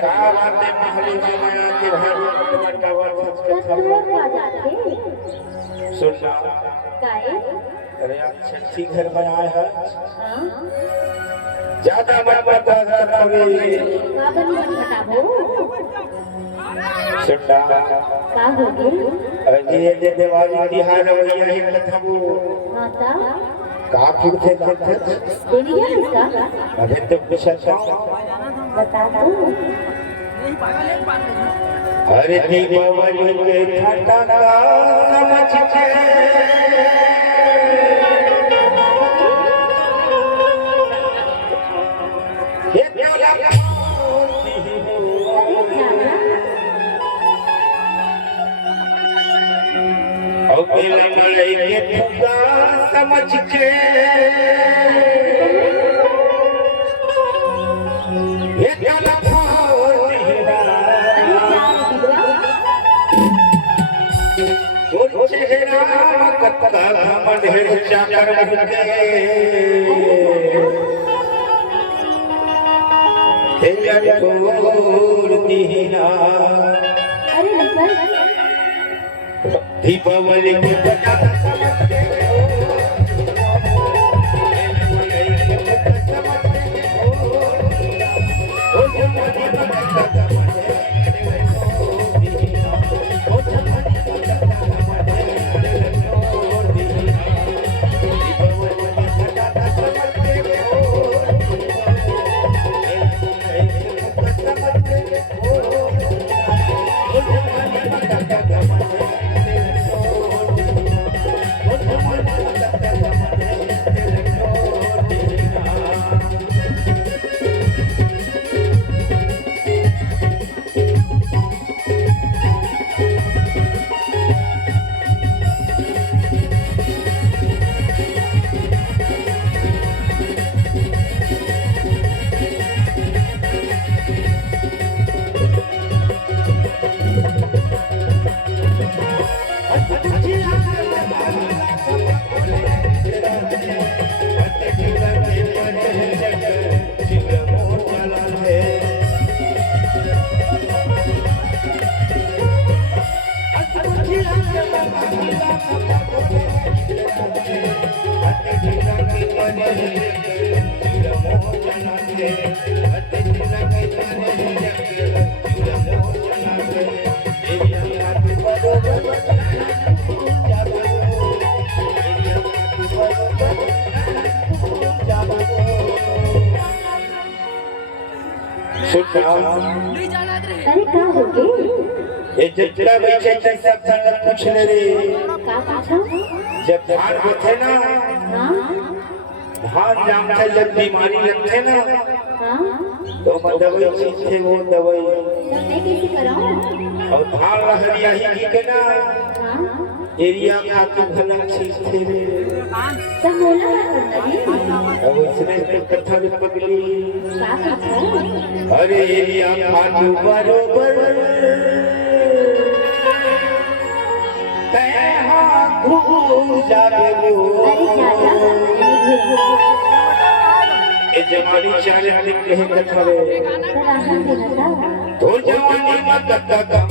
का बातें महली वाला के भर टवर सुनना अरे आप छठी घर बनाए हैं ज्यादा मत बता कभी सुनना का हो गया अरे ये दिवाली तिहार रवैया ही लथबू माता का फिर थे देनिया इसका अरे तो पिछला बता दो अरे दीपावली के फटाका समझ के ये प्याला और पहले मलई के फुगा समझ के ये प्याला कत्ता मंदिर जाकर मुझे तेरा कोल दीना अरे निकल दीपावली को पटाखा समझते अरे का हो गया ये जितना बच्चे सब संगत पूछ ले रे का पूछा जब धान होते ना हां धान जामते जब बीमारी लगते ना हां तो दवाई चीज थे वो दवाई तब मैं कैसे कराऊं और धान रहरिया ही के ना हां एरिया खाती भला चीज थे रे तब बोला करना अब इसने तो कथा भी पगली का पूछा अरे एरिया खाती बरोबर कहाँ घूम जावे वो ए जवानी चाले दिन कहे कथा रे तो जवानी मत कथा